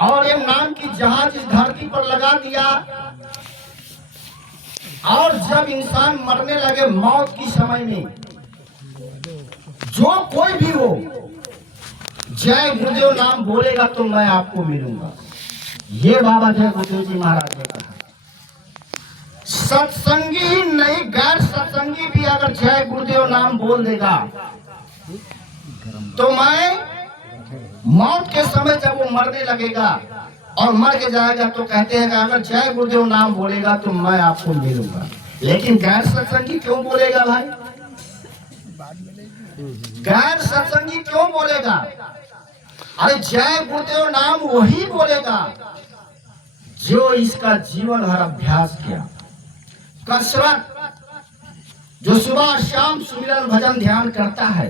और ये नाम की जहाज इस धरती पर लगा दिया। और जब इंसान मरने लगे मौत की समय में, जो कोई भी हो जय गुरुदेव नाम बोलेगा तो मैं आपको मिलूंगा। ये बाबा जय गुरुदेव जी महाराज ने कहा। सत्संगी ही नहीं, गैर सत्संगी भी अगर जय गुरुदेव नाम बोल देगा तो मैं मौत के समय जब वो मरने लगेगा और मर के जाएगा तो कहते हैं कि अगर जय गुरुदेव नाम बोलेगा तो मैं आपको मिलूंगा। लेकिन गैर सत्संगी क्यों बोलेगा भाई? गैर सत्संगी क्यों बोलेगा? अरे जय गुरुदेव नाम वही बोलेगा जो इसका जीवन भर अभ्यास किया, कसरत, जो सुबह शाम सुमिरन भजन ध्यान करता है,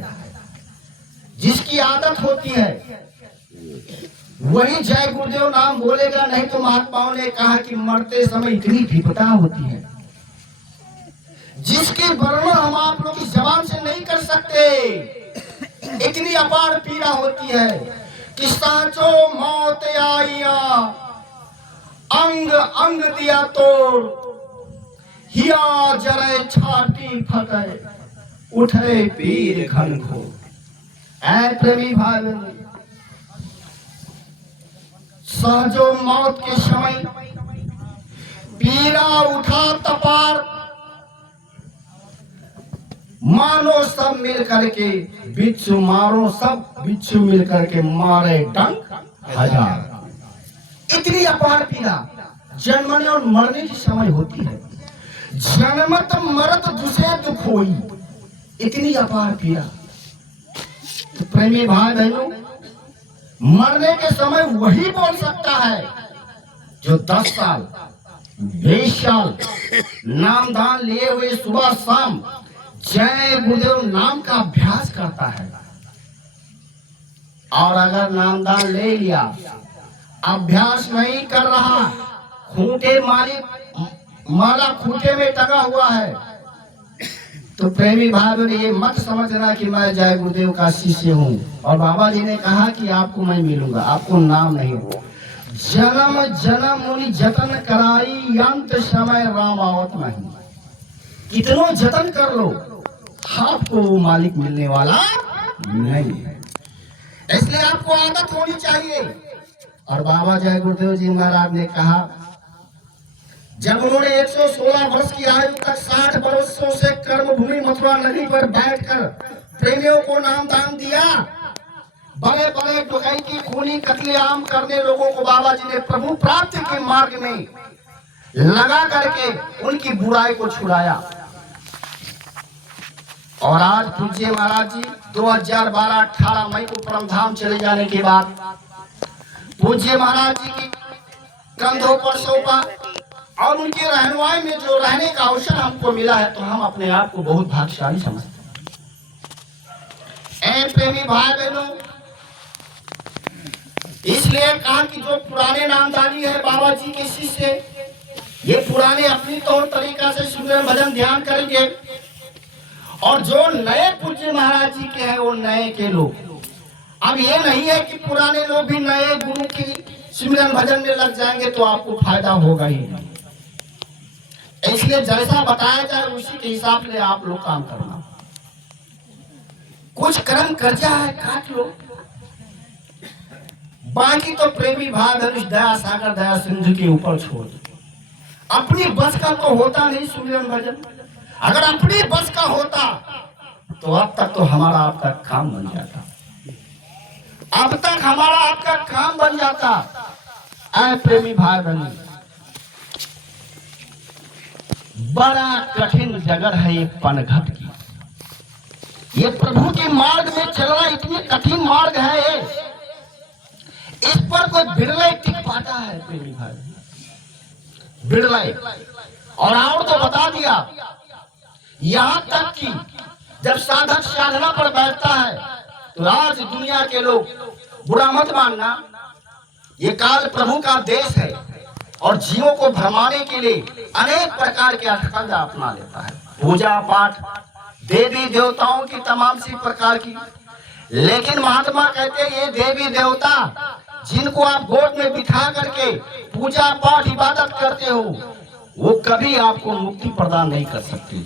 जिसकी आदत होती है, वही जय गुरुदेव नाम बोलेगा। नहीं तो महात्माओं ने कहा कि मरते समय इतनी विपदा होती है जिसके वर्णन हम आप लोग की जबान से नहीं कर सकते। इतनी अपार पीड़ा होती है कि साचो मौत आइया, अंग अंग दिया तोड़, हिया जरे छाती फटे, उठे पीर घन घोर। ऐ प्रेमी भाई, सहजो मौत के समय पीड़ा उठा तपार, मानो सब मिल करके बिच्छू मारो, सब बिच्छू मिल करके मारे डंक हजार। इतनी अपार पीड़ा जन्मने और मरने की समय होती है। जन्मत मरत दुसे दुख होई, इतनी अपार पीड़ा। तो प्रेमी भाई बहनों, मरने के समय वही बोल सकता है जो 10 साल 20 साल नामदान लिए हुए सुबह शाम जय गुरुदेव नाम का अभ्यास करता है। और अगर नामदान ले लिया, अभ्यास नहीं कर रहा, खूंटे माला खूंटे में टंगा हुआ है, तो प्रेमी भाई ने ये मत समझना कि मैं जय गुरुदेव का शिष्य हूँ और बाबा जी ने कहा कि आपको मैं मिलूंगा, आपको नाम नहीं हो। जन्म जन्म मुनि जतन कराई, अंत समय राम आवत नहीं। कितनो जतन कर लो, आपको वो मालिक मिलने वाला नहीं है। इसलिए आपको आदत होनी चाहिए। और बाबा जय गुरुदेव जी महाराज ने कहा, जब उन्होंने 116 वर्ष की आयु तक 60 वर्षों से कर्म भूमि मथुरा नगरी पर बैठकर प्रेमियों को नामदान दिया, बड़े बड़े डकैती खूनी कत्लेआम करने लोगों को बाबा जी ने प्रभु प्राप्ति के मार्ग में लगा करके उनकी बुराई को छुड़ाया। और आज पूज्य महाराज जी 2012-18 मई को परमधाम चले जाने के बाद पूज्य महाराज जी की कंधों पर सौंपा और उनके रहनुमाई में जो रहने का अवसर हमको मिला है, तो हम अपने आप को बहुत भाग्यशाली समझते हैं। ऐ प्रेमी भाई बहनों, इसलिए कहा कि जो पुराने नामदानी है बाबा जी के शिष्य, ये पुराने अपनी तौर तरीका से सुमिरन भजन ध्यान करेंगे, और जो नए पूज्य महाराज जी के हैं वो नए के लोग। अब ये नहीं है कि पुराने लोग भी नए गुरु की सुमिरन भजन में लग जाएंगे तो आपको फायदा होगा ही नहीं। इसलिए जैसा बताया जाए उसी के हिसाब से आप लोग काम करना। कुछ कर्म कर्जा है काट लो, बाकी तो प्रेमी भाई धनुष दया सागर दया सिंधु के ऊपर छोड़ दो। अपनी बस का तो होता नहीं सुमिरन भजन। अगर अपनी बस का होता तो अब तक तो हमारा आपका काम बन जाता, अब तक हमारा आपका काम बन जाता। ऐ प्रेमी भाई बहन, बड़ा कठिन जगह है ये पनघट की। ये प्रभु के मार्ग में चलना इतनी कठिन मार्ग है, इस पर कोई बिरले टिक पाता है प्रेमी भाई, बिरले। और तो बता दिया, यहाँ तक कि जब साधक साधना पर बैठता है तो आज दुनिया के लोग, बुरा मत मानना, ये काल प्रभु का देश है और जीवों को भरमाने के लिए अनेक प्रकार के अटकंडा अपना लेता है, पूजा पाठ देवी देवताओं की तमाम सी प्रकार की। लेकिन महात्मा कहते हैं ये देवी देवता जिनको आप गोद में बिठा करके पूजा पाठ इबादत करते हो, वो कभी आपको मुक्ति प्रदान नहीं कर सकती।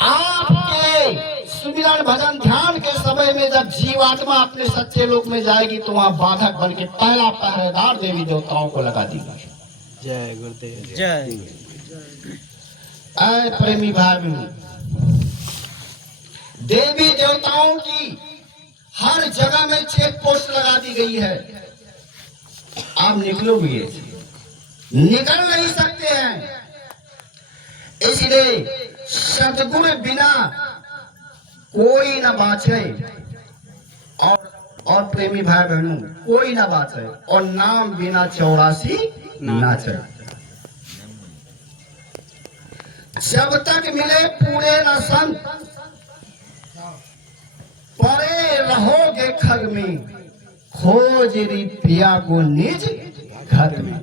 आपके सुमिरन भजन ध्यान के समय में जब जीवात्मा अपने सच्चे लोक में जाएगी तो वहां बाधक बन के पहला पहरेदार देवी देवताओं को लगा देगा। जय गुरुदेव जय। ऐ प्रेमी भाई बहन, देवी देवताओं की हर जगह में चेक पोस्ट लगा दी गई है। आप निकलोगे, निकल नहीं सकते हैं। इसलिए सदगुरु बिना कोई न बाचे, और प्रेमी भाई बहनों कोई न बाचे, और नाम बिना 84 नाचे। जब तक मिले पूरे न संत, परे रहोगे खग में, खोज री प्रिया को निज घर में।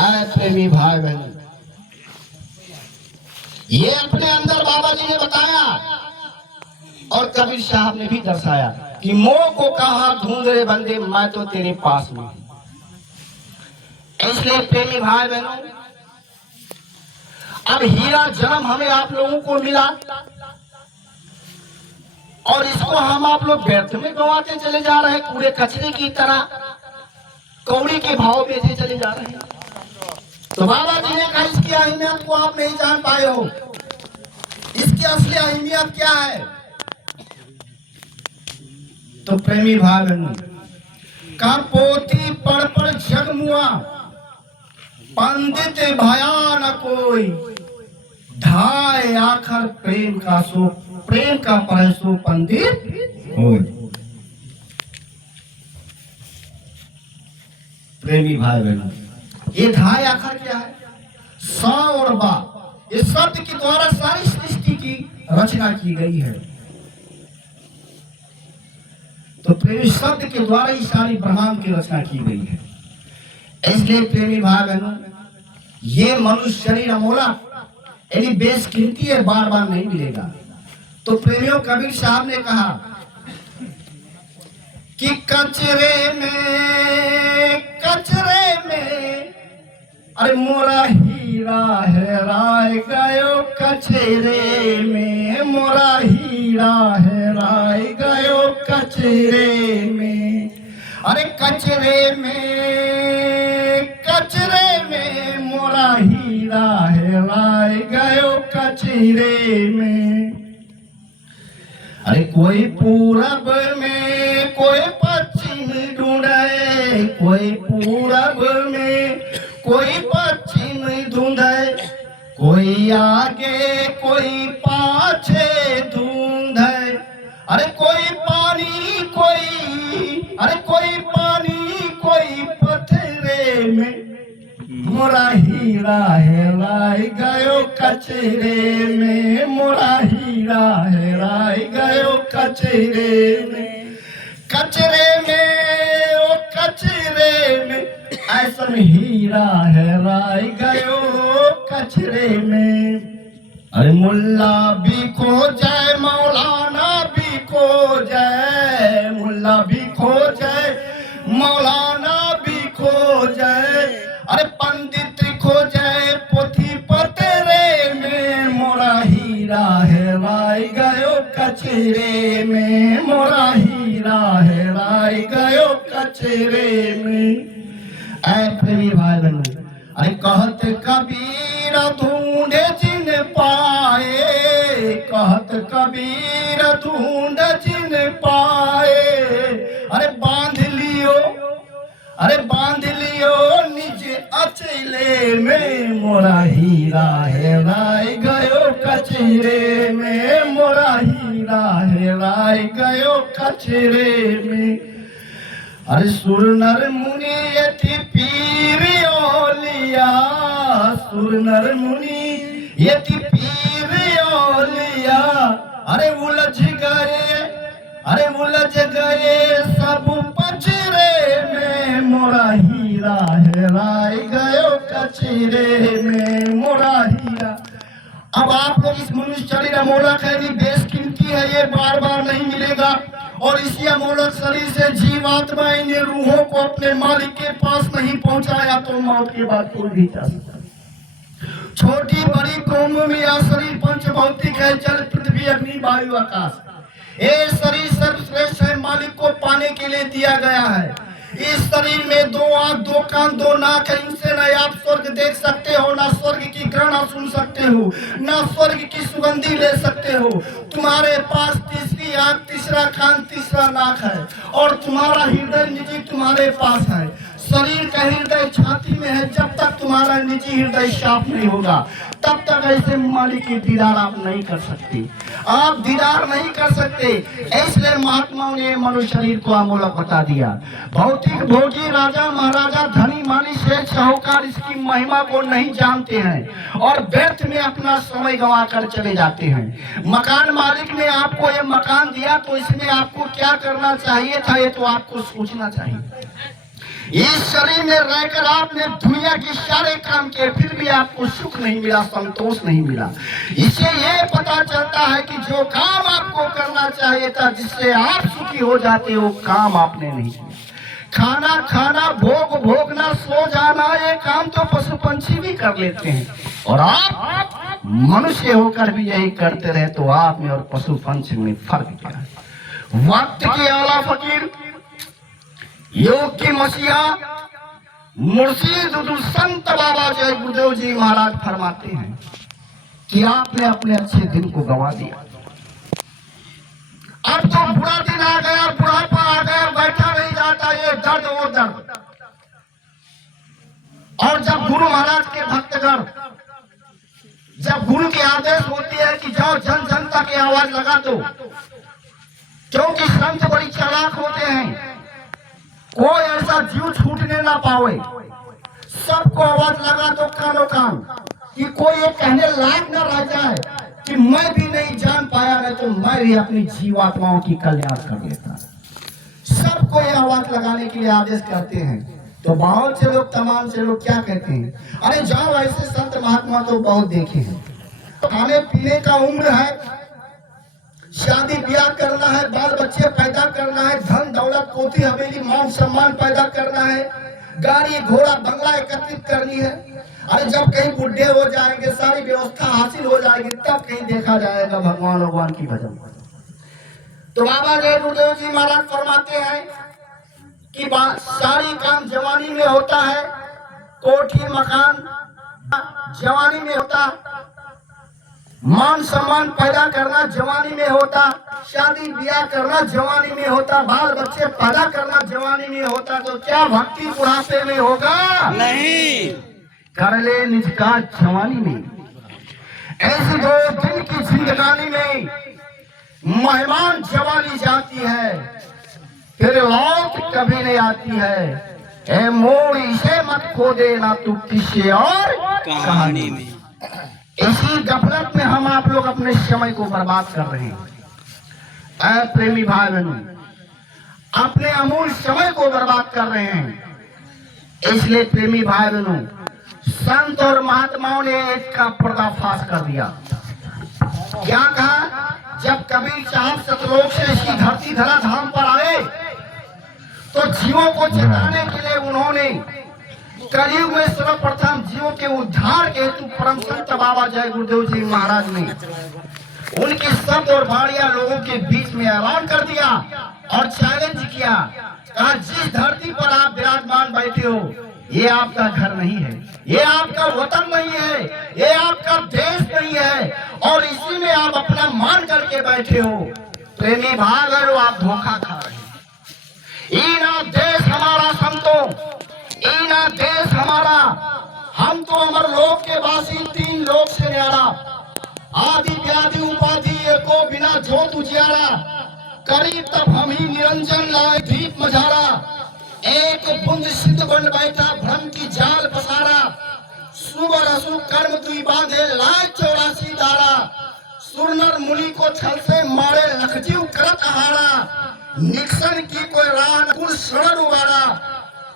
आए प्रेमी भाई बहन, ये अपने अंदर बाबा जी ने बताया और कबीर साहब ने भी दर्शाया कि मोह को कहा ढूंढ रे बंदे, मैं तो तेरे पास में। इसलिए प्रेमी भाई बहनों, अब हीरा जन्म हमें आप लोगों को मिला और इसको हम आप लोग व्यर्थ में गंवाते चले जा रहे हैं, कूड़े कचरे की तरह कौड़ी के भाव बेचे चले जा रहे हैं। तो बाबा जी ने कहा इसकी अहमियत को आप नहीं जान पाए हो। इसकी असली अहमियत क्या है? तो प्रेमी भाई बहनों, का पोथी पढ़ पढ़ जगमुआ, पंडित भया न कोई, ढाई आखर प्रेम का सो, प्रेम का परसो पंडित होय। प्रेमी भाई बहनों, ये ढाई आखर क्या है? 100 और बा, इस शब्द के द्वारा सारी सृष्टि की रचना की गई है। तो प्रेमी शब्द के द्वारा ही सारी ब्रह्मांड की रचना की गई है। इसलिए प्रेमी भाई बहनों, ये मनुष्य शरीर अमोला यानी बेशकीमती है, बार बार नहीं मिलेगा। तो प्रेमियों, कबीर साहब ने कहा कि कचरे में अरे मोरा हीरा हेराय गयो, कचरे में मोरा हीरा हेराय गयो, कचरे में। अरे कचरे में मोरा हीरा हेराय गयो, कचरे में। अरे कोई पूरब में कोई पश्चिम ढूंढे, कोई पूरब में कोई पश्चिम ढूंढे, कोई आगे कोई पाछे ढूंढे। अरे कोई पानी कोई पथरे में, मोरा हीरा हेराय गयो, कचरे में मोरा हीरा हेराय गयो, कचरे में। कचरे में ऐसा हीरा हेराय गयो, कचरे में। अरे मुल्ला भी खो जाए, मौलाना भी खो जाए, मुल्ला भी खो जाए, मौलाना भी खो जाए। अरे पंडित खो जाए, पोथी पतरे में, मोरा हीरा हेराय गयो, कचरे में मोरा हीरा हेराय गयो, कचरे में। ऐ प्रेमी भाई बहनों, अरे कहत कबीर ढूंढे जिन पाए, कहत कबीर ढूंढे जिन पाए। अरे बांध लियो निज अचले में, मोरा हीरा हेराय गयो, कचरे में मोरा हीरा हेराय गयो, कचरे में। अरे सुर नर मुनि यति पीर ओलिया, सुर नर मुनि यति पीर ओलिया। अरे उलझ गए सब पचरे में, मोरा हीरा हेराय गयो, कचरे में मोरा हीरा। अब आप लोग इस मनुष्य शरीर अमोलक है, बेशकीमती है, ये बार बार नहीं मिलेगा और इसी अमोलक शरीर से जीवात्मा इन रूहों को अपने मालिक के पास नहीं पहुंचाया तो मौत के बाद कोई भी जा सकता। छोटी बड़ी कौमों में यह शरीर पंच भौतिक है, जल पृथ्वी अग्नि वायु आकाश। ये शरीर सर्वश्रेष्ठ है, मालिक को पाने के लिए दिया गया है। इस शरीर में 2 आंख 2 कान 2 नाक है। इनसे न आप स्वर्ग देख सकते हो, ना स्वर्ग की गणना सुन सकते हो, ना स्वर्ग की सुगंधी ले सकते हो। तुम्हारे पास तीसरी आंख, तीसरा कान, तीसरा नाक है और तुम्हारा हृदय निजी तुम्हारे पास है। शरीर का हृदय छाती में है। जब तक तुम्हारा निजी हृदय साफ नहीं होगा तब तक ऐसे मालिक की दीदार आप नहीं कर सकते, आप दीदार नहीं कर सकते। इसलिए महात्माओं ने मनुष्य शरीर को अमूलक बता दिया। भौतिक भोगी राजा महाराजा धनी माली शेख साहूकार इसकी महिमा को नहीं जानते हैं और व्यर्थ में अपना समय गंवा कर चले जाते हैं। मकान मालिक ने आपको ये मकान दिया तो इसमें आपको क्या करना चाहिए था, ये तो आपको सोचना चाहिए। इस शरीर में रहकर आपने दुनिया के सारे काम किए, फिर भी आपको सुख नहीं मिला, संतोष नहीं मिला। इससे ये पता चलता है कि जो काम आपको करना चाहिए था, जिससे आप सुखी हो जाते हो, काम आपने नहीं किया। खाना खाना, भोग भोगना, सो जाना, ये काम तो पशु पंछी भी कर लेते हैं और आप मनुष्य होकर भी यही करते रहे तो आप में और पशु पंछी में फर्क क्या है। वक्त की आला फकीर, योग की मसीहा, मुर्शिद संत बाबा जय गुरुदेव जी महाराज फरमाते हैं कि आपने अपने अच्छे दिन को गंवा दिया। अब तो बुरा दिन आ गया, बुढ़ापा आ गया, बैठा नहीं जाता, ये दर्द वो दर्द। और जब गुरु महाराज के भक्तगण, जब गुरु की आदेश होती है कि जाओ जन जन तक आवाज लगा दो, क्योंकि संत बड़ी चालाक होते हैं, कोई ऐसा जीव छूटने ना पावे, सबको आवाज लगा दो कानो कान, कि कोई ये कहने लायक न रह जाए कि मैं भी नहीं जान पाया, नहीं तो मैं भी अपनी जीवात्माओं की कल्याण कर लेता। सबको ये आवाज लगाने के लिए आदेश करते हैं। तो बहुत से लोग, तमाम से लोग क्या कहते हैं, अरे जाओ, ऐसे संत महात्मा तो बहुत देखे हैं। खाने पीने का उम्र है, शादी ब्याह करना है, बाल बच्चे पैदा करना है, धन दौलत पोती हवेली मान सम्मान पैदा करना है, गाड़ी घोड़ा बंगला एकत्रित करनी है। अरे जब कहीं बुढ़े हो जाएंगे, सारी व्यवस्था हासिल हो जाएगी, तब कहीं देखा जाएगा भगवान की भजन। तो बाबा जय गुरुदेव जी महाराज फरमाते हैं कि सारी काम जवानी में होता है, कोठी मकान जवानी में होता, मान सम्मान पैदा करना जवानी में होता, शादी ब्याह करना जवानी में होता, बाल बच्चे पैदा करना जवानी में होता, तो क्या भक्ति बुढ़ापे में होगा? नहीं। कर ले निज का जवानी में। ऐसी 2 दिन की जिंदगानी में मेहमान जवानी जाती है, फिर लौट कभी नहीं आती है। ए मोड़ इसे मत खो देना तू किसी और कहानी में। इसी गफलत में हम आप लोग अपने समय को बर्बाद कर रहे हैं। प्रेमी भाई बहनों, अपने अमूल्य समय को बर्बाद कर रहे हैं। इसलिए प्रेमी भाई बहनों, संत और महात्माओं ने इसका पर्दाफाश कर दिया। क्या कहा? जब कबीर साहब सतलोक से इसी धरती धरा धाम पर आए तो जीवों को चेताने के लिए उन्होंने कलयुग में सर्वप्रथम जीवों के उद्धार के हेतु परम संत बाबा जय गुरुदेव जी महाराज ने उनकी शब्द और वाणियां लोगों के बीच में ऐलान कर दिया और चैलेंज किया। कहा, जिस धरती पर आप विराजमान बैठे हो, ये आपका घर नहीं है, ये आपका वतन नहीं है, ये आपका देश नहीं है, और इसी में आप अपना मान करके बैठे हो। प्रेमी भाग आप धोखा खा रहे हैं। ईना देश हमारा संतों, ईना देश हमारा, हम तो अमर लोक के वासी, 3 लोक से न्यारा, आदि व्याधि उपाधि एको बिना जोत उजियारा, करीब तब हम ही निरंजन लाए दीप मझारा, एक बुंद सिद्ध बन बैठा भ्रम की जाल पसारा, सुबर असुर कर्म दुई बांधे लाए 84 धारा, सुरनर मुनि को छल से मारे लखजीव करत हारा, निक्सन की कोई रान कुल शरण उबारा,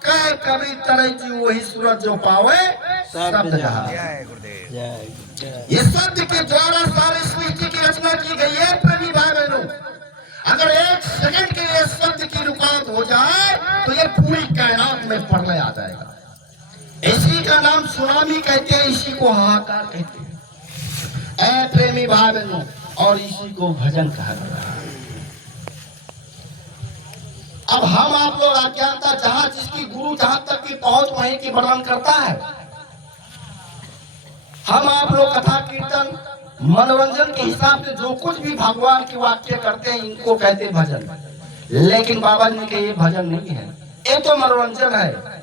कह कभी तरह जी वही सूरज जो पावे शब्द जहां। ये शब्द के द्वारा सारी सृष्टि की रचना की गई है। प्रेमी भाई बहनों, अगर 1 सेकंड के प्रलय आ जाएगा। इसी का नाम सुनामी कहते हैं, इसी को हाहाकार कहते हैं। ऐ प्रेमी भाई बहनों, और इसी को भजन कहा जाता है। अब हम आप लोग अज्ञानता, जहां जिसकी गुरु जहां तक की पहुंच वहीं की वर्णन करता है। हम आप लोग कथा कीर्तन मनोरंजन के हिसाब से जो कुछ भी भगवान की वाक्य करते हैं, इनको कहते हैं भजन। लेकिन बाबा जी के ये भजन नहीं है, ये तो मनोरंजन है।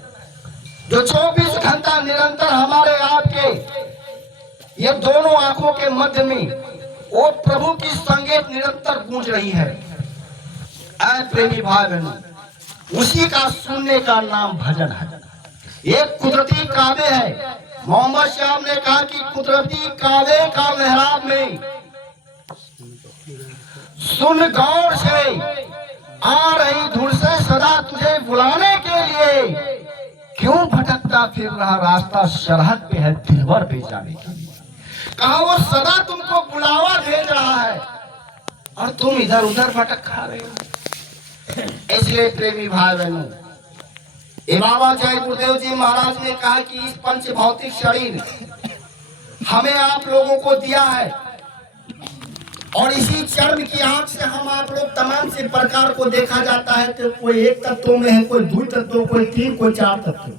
जो 24 घंटा निरंतर हमारे आपके ये दोनों आंखों के मध्य में वो प्रभु की संगीत निरंतर गूंज रही है। ऐ प्रेमी भाई बहनों, उसी का सुनने का नाम भजन है। एक कुदरती काव्य है। मोहम्मद शाम ने कहा कि कुदरती काव्य का मेहराब में सुन गौर से आ रही धुन से सदा तुझे बुलाने के लिए, क्यों भटकता फिर रहा रास्ता सरहद पे है दिलबर पे जाने के लिए। कहा वो सदा तुमको बुलावा भेज रहा है और तुम इधर उधर भटक खा रहे हो। इसलिए प्रेमी भाई बहनों, ये बाबा जय गुरुदेव जी महाराज ने कहा कि इस पंच भौतिक शरीर हमें आप लोगों को दिया है, और इसी चर्म की आंख से हम आप लोग तमाम से प्रकार को देखा जाता है। तो कोई एक तत्वों में है, कोई 2 तत्वों, कोई 3, कोई 4 तत्व।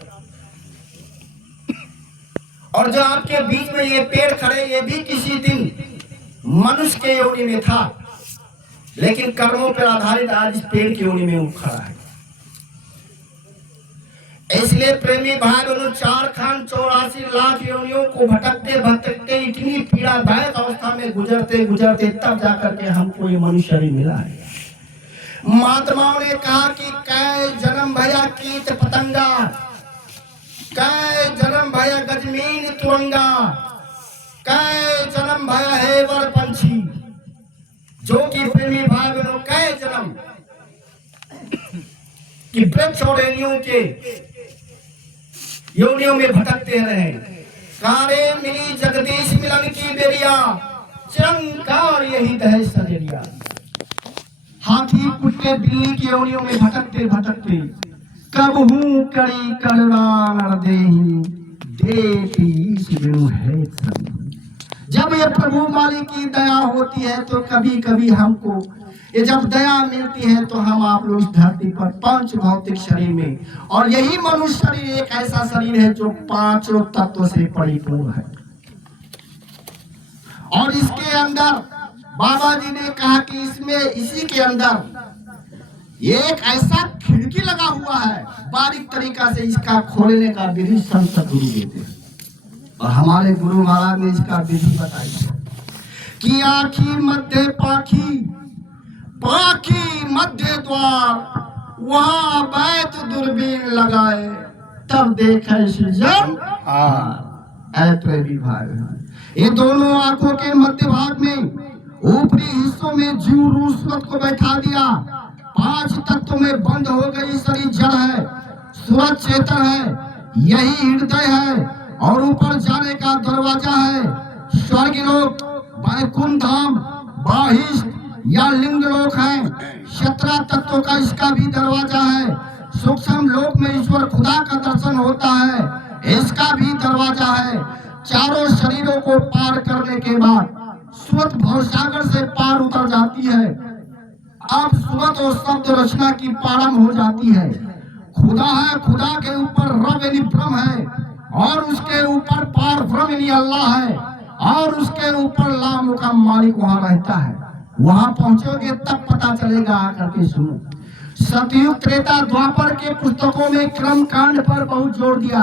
और जो आपके बीच में ये पेड़ खड़े, ये भी किसी दिन मनुष्य के योनि में था, लेकिन कर्मों पर आधारित आज इस पेड़ की योनि में वो खड़ा है। इसलिए प्रेमी भाई बहनों, 4,84 लाख योनियों को भटकते भटकते इतनी पीड़ादायक अवस्था में गुजरते गुजरते तब जाकर के हमको ये मनुष्य शरीर मिला है। महात्माओं ने कहा कि कै जन्म भया कीट पतंगा, कै जन्म भया गजमीन तुरंगा, कै जन्म भया हेवर पंछी। जो कि प्रेमी भाई बहनों, कै जन्म कि वृक्ष और के योनियों में भटकते रहे। कारे मिली जगदीश मिलन की बेरिया, चिरंकार यही दहे सजरिया। हाथी कुत्ते बिल्ली की योनियों में भटकते भटकते कब हूँ कड़ी करुणा नर देही, देती है सब। जब ये प्रभु मालिक की दया होती है तो कभी कभी हमको ये जब दया मिलती है तो हम आप लोग इस धरती पर पंच भौतिक शरीर में, और यही मनुष्य शरीर एक ऐसा शरीर है जो 5 तत्वों से परिपूर्ण है। और इसके अंदर बाबा जी ने कहा कि इसमें इसी के अंदर एक ऐसा खिड़की लगा हुआ है, बारीक तरीका से इसका खोलने का विधि संत गुरु देते हैं। और हमारे गुरु महाराज ने इसका विधि बताई है कि आखी मध्य पाखी, पाखी मध्य द्वार, वहां बैत दूरबीन लगाए तब देखे सृजन। ऐ प्रेमी भाई, ये दोनों आंखों के मध्य भाग में ऊपरी हिस्सों में जीव रूप को बैठा दिया। 5 तत्वों में बंद हो गई। शरीर जड़ है, सूरज चेतन है, यही हृदय है, और ऊपर जाने का दरवाजा है स्वर्ग लोक, वैकुंठ धाम, बाहिष्ठ या लिंग लोक है। 17 तत्वों का इसका भी दरवाजा है। सूक्ष्म लोक में ईश्वर खुदा का दर्शन होता है, इसका भी दरवाजा है। चारों शरीरों को पार करने के बाद सुरत भवसागर से पार उतर जाती है। अब सुरत और शब्द रचना की प्रारंभ हो जाती है। खुदा है, खुदा के ऊपर रब यानी ब्रह्म है, और उसके ऊपर पार ब्रह्म यानी अल्लाह है, और उसके ऊपर लाम का मालिक वहां रहता है। वहां पहुंचोगे तब पता चलेगा, आकर के सुनो। सतयुग त्रेता द्वापर के पुस्तकों में क्रम कांड पर बहुत जोर दिया,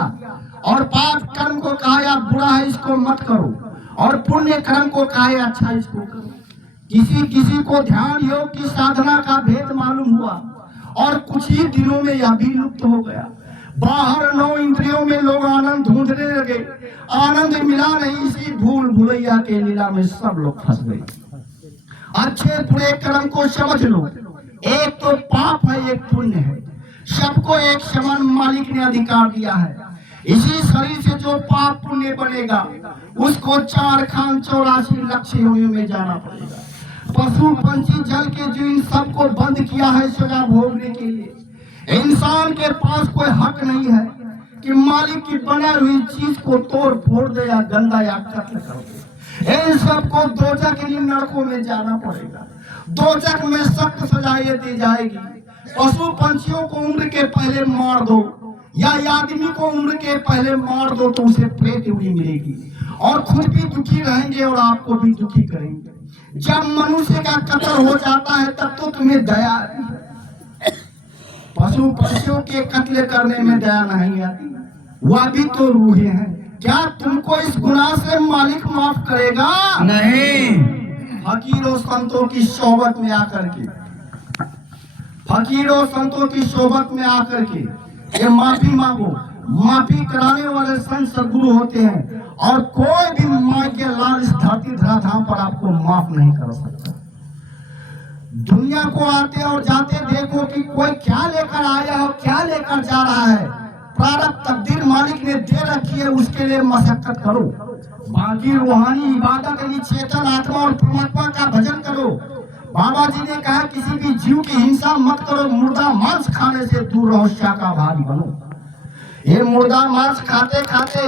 और पाप कर्म को कहा या बुरा है इसको मत करो, और पुण्य कर्म को कहा या अच्छा इसको करो। किसी किसी को ध्यान योग की साधना का भेद मालूम हुआ, और कुछ ही दिनों में यह भी लुप्त हो गया। बाहर 9 इंद्रियों में लोग आनंद ढूंढने लगे, आनंद मिला नहीं। इसी भूल भुलैया के लीला में सब लोग फंस गए। अच्छे बुरे कर्म को समझ लो, एक तो पाप है, एक पुण्य है। सबको एक समान मालिक ने अधिकार दिया है। इसी शरीर से जो पाप पुण्य बनेगा उसको 4 खान 84 लक्ष्य योनियों में जाना पड़ेगा। पशु पंछी जल के जीव इन सबको बंद किया है सजा भोगने के लिए। इंसान के पास कोई हक नहीं है कि मालिक की बनाई हुई चीज को तोड़ फोड़ दे या गंदा या कत्ल कर दे। इन सबको दोजख के लिए नरकों में जाना पड़ेगा। दोजख में सख्त सजाएं दी जाएगी। पशु पंछियों को उम्र के पहले मार दो या आदमी को उम्र के पहले मार दो तो उसे प्रेत हुई मिलेगी और खुद भी दुखी रहेंगे और आपको भी दुखी करेंगे। जब मनुष्य का कत्ल हो जाता है तब तो तुम्हें दया आती है। पशु पक्षियों के कत्ल करने में दया नहीं आती, वह भी तो रूहें हैं। क्या तुमको इस गुनाह से मालिक माफ करेगा? नहीं। फकीरों संतों की सोबत में आकर के, फकीरों संतों की सोबत में आकर के ये माफी मांगो। माफी कराने वाले संत सद्गुरु होते हैं और कोई भी माँ के लाल इस धरती धराधाम पर आपको माफ नहीं कर सकता। दुनिया को आते और जाते देखो कि कोई क्या लेकर आया और क्या लेकर जा रहा है। प्रारब्ध तकदीर मालिक ने दे रखी है, उसके लिए मशक्कत करो। बाकी रूहानी इबादत यानी चेतन आत्मा और परमात्मा का भजन करो। बाबा जी ने कहा किसी भी जीव की हिंसा मत करो, मुर्दा मांस खाने से दूर रहो, शाकाहारी बनो। ये मुर्दा मांस खाते खाते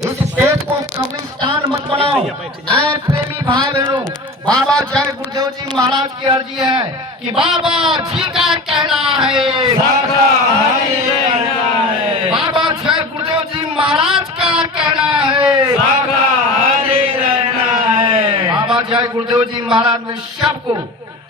इस पेट को कब्रिस्तान मत बनाओ। ऐ प्रेमी भाई बहनों, बाबा जय गुरुदेव जी महाराज की अर्जी है कि बाबा जी का कहना है शाकाहारी रहना है। बाबा जय गुरुदेव जी महाराज का कहना है शाकाहारी रहना है। बाबा जय गुरुदेव जी महाराज ने सबको,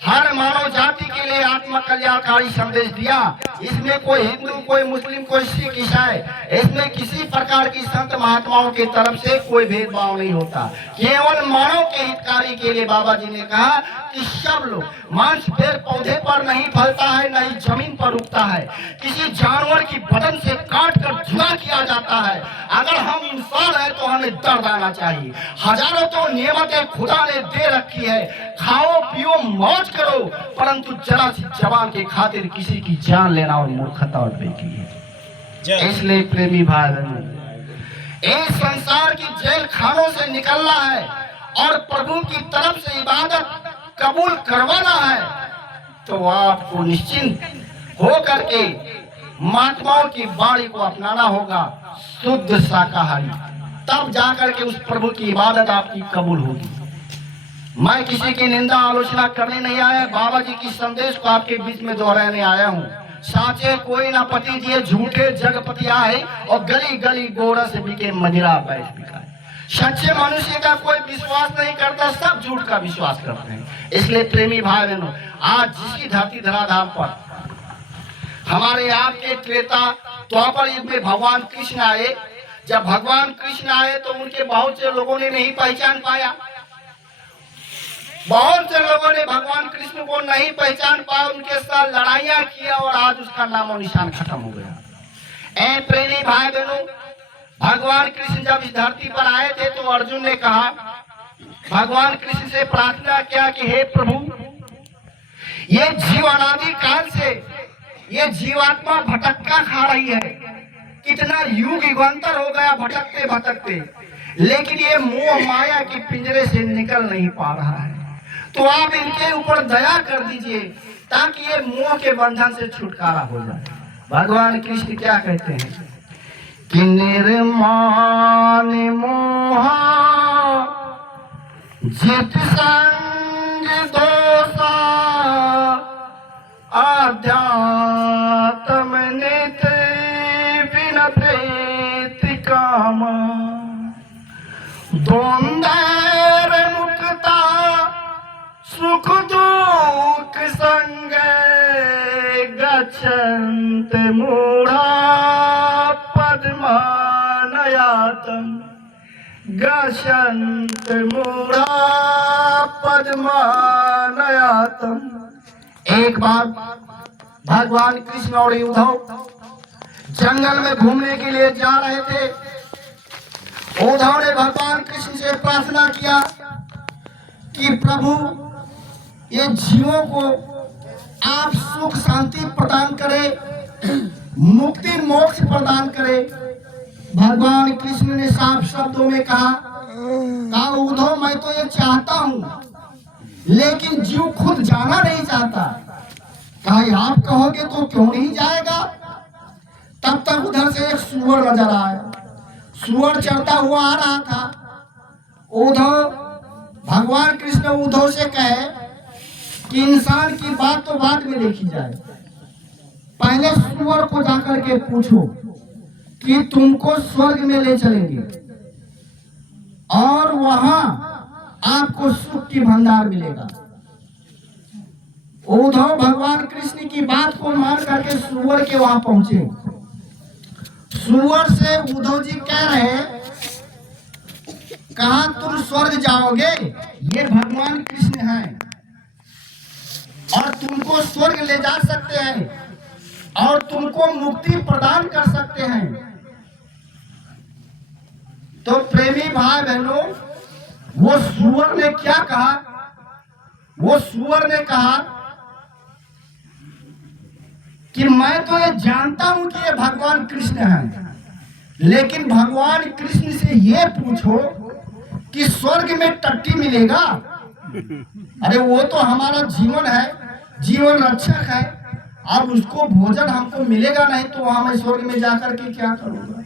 हर मानव जाति के लिए आत्मा कल्याणकारी संदेश दिया। इसमें कोई हिंदू, कोई मुस्लिम, कोई सिख, ईसाई, इसमें किसी प्रकार की संत महात्माओं की तरफ से कोई भेदभाव नहीं होता। केवल मानव के हितकारी के लिए बाबा जी ने कहा कि सब लोग, मांस पेड़ पौधे पर नहीं फलता है, न ही जमीन पर उगता है। किसी जानवर की बदन से काट कर जुदा किया जाता है। अगर हम इंसान है तो हमें दर्द आना चाहिए। हजारों तो नियमतें खुदा ने दे रखी है, खाओ पियो मौज करो, परंतु जरा सी जवान के खातिर किसी की जान लेना और मूर्खता और बेकी है। इसलिए प्रेमी भाई बहनों, इस संसार की जेल खानों से निकलना है और प्रभु की तरफ से इबादत कबूल करवाना है तो आपको निश्चिंत हो करके महात्माओं की वाणी को अपनाना होगा, शुद्ध शाकाहारी। तब जाकर के उस प्रभु की इबादत आपकी कबूल होगी। मैं किसी की निंदा आलोचना करने नहीं आया, बाबा जी की संदेश को आपके बीच में दोहराने आया हूँ। साचे कोई ना पति दिए, झूठे जगपति आए और गली गली गोरा से बिके मदिरा बैठ बिका। सच्चे मनुष्य का कोई विश्वास नहीं करता, सब झूठ का विश्वास करते हैं। इसलिए प्रेमी भाई बहनों, आज जिसकी धरती धराधाम पर हमारे आपके त्रेता द्वापर युग में भगवान कृष्ण आए, जब भगवान कृष्ण आए तो उनके बहुत से लोगों ने नहीं पहचान पाया। बहुत से लोगों ने भगवान कृष्ण को नहीं पहचान पाया, उनके साथ लड़ाइयां किया और आज उसका नामो निशान खत्म हो गया। ऐ प्रेमी भाई बहनों, भगवान कृष्ण जब इस धरती पर आए थे तो अर्जुन ने कहा, भगवान कृष्ण से प्रार्थना किया कि हे प्रभु, ये जीव अनादि काल से ये जीवात्मा भटका खा रही है, कितना युग युगांतर हो गया भटकते भटकते, लेकिन ये मोह माया के पिंजरे से निकल नहीं पा रहा है। तो आप इनके ऊपर दया कर दीजिए ताकि ये मोह के बंधन से छुटकारा हो जाए। भगवान कृष्ण क्या कहते हैं कि निर्माण मोहा जित संग दोषा आध्यात्म नित बिन प्रीत काम द्वंद्व मुक्ता सुख दुख संग गच्छन्त मूढ़ा पद्मानयातम गच्छन्त मूढ़ा पद्मानयातम। एक बार भगवान कृष्ण और उद्धव जंगल में घूमने के लिए जा रहे थे। उद्धव ने भगवान कृष्ण से प्रार्थना किया कि प्रभु, ये जीवों को आप सुख शांति प्रदान करें, मुक्ति मोक्ष प्रदान करें। भगवान कृष्ण ने साफ शब्दों में कहा उद्धव, मैं तो ये चाहता हूँ लेकिन जीव खुद जाना नहीं चाहता। कहा आप कहोगे तो क्यों नहीं जाएगा? तब तक उधर से एक सुअर नजर आया। सुअर चढ़ता हुआ आ रहा था। उद्धव भगवान कृष्ण उद्धव से कहे कि इंसान की बात तो बाद में देखी जाए, पहले सुअर को जाकर के पूछो कि तुमको स्वर्ग में ले चलेंगे और वहां आपको सुख की भंडार मिलेगा। उद्धव भगवान कृष्ण की बात को मान करके सुअर के वहां पहुंचे। सुअर से उद्धव जी कह रहे हैं, कहा तुम स्वर्ग जाओगे? ये भगवान कृष्ण हैं और तुमको स्वर्ग ले जा सकते हैं और तुमको मुक्ति प्रदान कर सकते हैं। तो प्रेमी भाई बहनों, वो सुअर ने क्या कहा? वो सुअर ने कहा कि मैं तो ये जानता हूं कि ये भगवान कृष्ण हैं, लेकिन भगवान कृष्ण से ये पूछो कि स्वर्ग में टट्टी मिलेगा? अरे वो तो हमारा जीवन है, जीवन रक्षक है। अब उसको भोजन हमको मिलेगा नहीं तो वहां मैं स्वर्ग में जाकर के क्या करूंगा?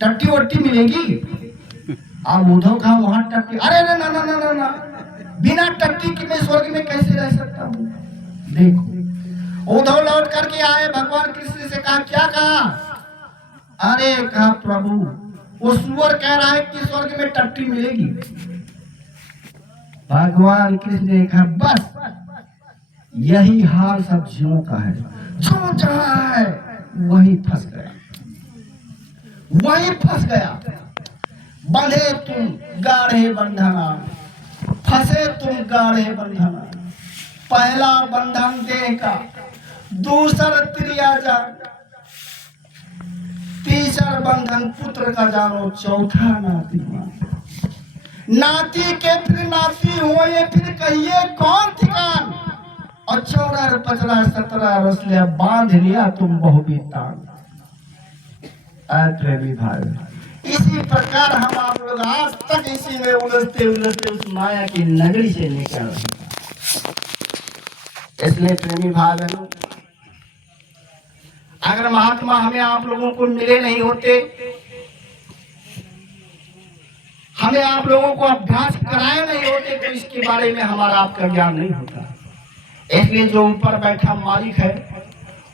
टट्टी वट्टी मिलेगी? अब उद्धव कहा वहां टट्टी, अरे ना ना ना ना ना, बिना टट्टी के मैं स्वर्ग में कैसे रह सकता हूँ? देखो उद्धव लौट करके आए, भगवान कृष्ण से कहा, क्या कहा? अरे कहा प्रभु, वो सुअर कह रहा है कि स्वर्ग में टट्टी मिलेगी। भगवान कृष्ण ने कहा बस यही हाल सब जीवों का है, जो जहां है वही फंस गया, वही फंस गया। बंधे तुम गाढ़े बंधना, फंसे तुम गाढ़े बंधना। पहला बंधन देह का, दूसरा त्रियाजा, तीसरा बंधन पुत्र का जानो, चौथा नाती। नाती के फिर नाती हुए, फिर कहिए कौन ठिकान? और 14 15 17 रसलिया बांध लिया तुम बहुबीतान। प्रेमी भाई, इसी प्रकार हम आप लोग आज तक इसी में उलझते उलझते उस माया की नगरी से निकल रहे। इसलिए प्रेमी भाई बहनों, अगर महात्मा हमें आप लोगों को मिले नहीं होते, हमें आप लोगों को अभ्यास कराए नहीं होते, तो इसके बारे में हमारा आपका ज्ञान नहीं होता। इसलिए जो ऊपर बैठा मालिक है,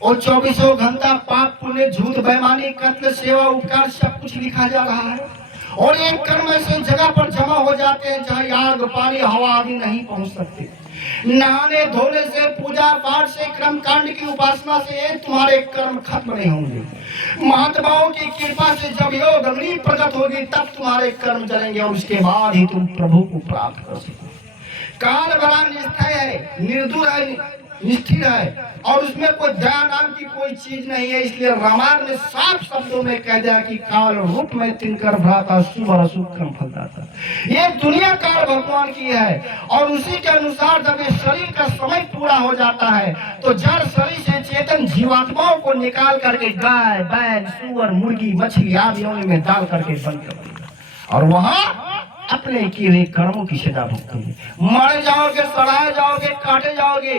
और 24 घंटा पाप पुण्य झूठ बेईमानी कत्ल सेवा उपकार सब कुछ लिखा जा रहा है। और एक कर्म ऐसे जगह पर जमा हो जाते हैं जहाँ आग पानी हवा आदि नहीं पहुंच सकते। नहाने धोने से, पूजा पाठ से, कर्म कांड की उपासना से तुम्हारे कर्म खत्म नहीं होंगे। महात्माओं की कृपा से जब योग अग्नि प्रकट होगी तब तुम्हारे कर्म जलेंगे और उसके बाद ही तुम प्रभु को प्राप्त कर सकोगे। काल बड़ा निष्ठय है, निर्दूर है, निष्ठिर है, और उसमें कोई दया नाम की कोई चीज नहीं है। इसलिए रामायण ने साफ शब्दों में कह दिया कि काल रूप में तिनकर भ्राता शुभ और अशुभ कर्म फलदाता। ये दुनिया काल भगवान की है और उसी के अनुसार जब ये शरीर का समय पूरा हो जाता है तो जड़ शरीर से चेतन जीवात्माओं को निकाल करके गाय बैल सुअर मुर्गी मछली आदि में डाल करके बंद कर देगा और वहां अपने किए हुए कर्मों की सजा भुगतेंगे। मर जाओगे, सड़ाए जाओगे, काटे जाओगे।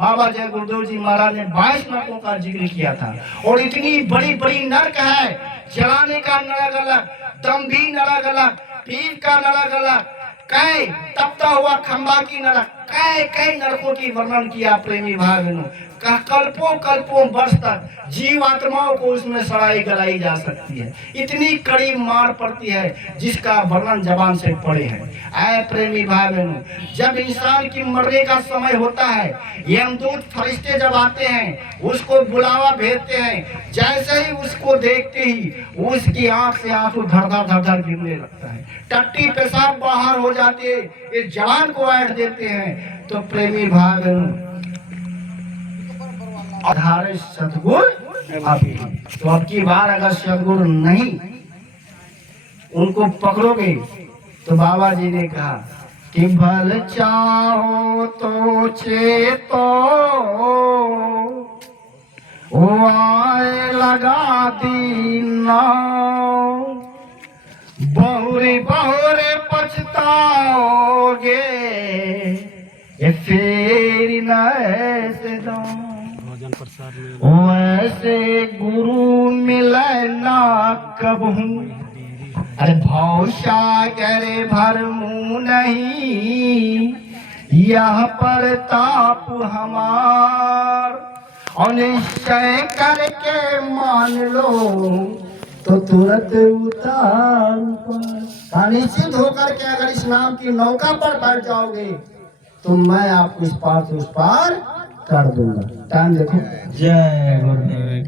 बाबा जय गुरुदेव जी महाराज ने 22 नरकों का जिक्र किया था और इतनी बड़ी बड़ी नरक है। जलाने का नरक अलग, दम्भी नरक अलग, पीर का नरक अलग, कई तपता हुआ खंबा की नरक, कई नरकों की वर्णन किया प्रेमी भाई बहनों। कल्पों वर्ष तक जीव आत्माओं को उसमें सड़ाई गलाई जा सकती है। इतनी कड़ी मार पड़ती है जिसका वर्णन जबान से पड़े हैं। ऐ प्रेमी भाई बहनों, जब इंसान की मरने का समय होता है, यमदूत फरिश्ते जब आते हैं उसको बुलावा भेजते हैं। जैसे ही उसको देखते ही उसकी आंख से आंसू धड़ धड़ गिरने लगता है, टट्टी पेशाब बाहर हो जाती है, इस जवान को ऐठ देते हैं। तो प्रेमी भाई बहनों, आधार सदगुण अभी, तो अब की बार अगर सदगुण नहीं उनको पकड़ोगे तो बाबा जी ने कहा कि भल चाहो तो चेतो आए लगा दीना, बहुरे बहुरे पछताओगे फिर न ऐसे ऐसे गुरु मिले दुर्लभ हूँ। अरे भव सागर भरमू नहीं यह पर ताप हमार, और निश्चय करके मान लो तो तुरंत उतार पर। निश्चित होकर के अगर इस नाम की नौका पर बैठ जाओगे तो मैं आपको इस पार से उस पार कर दूंगा। टाइम देखो। जय गुरुदेव।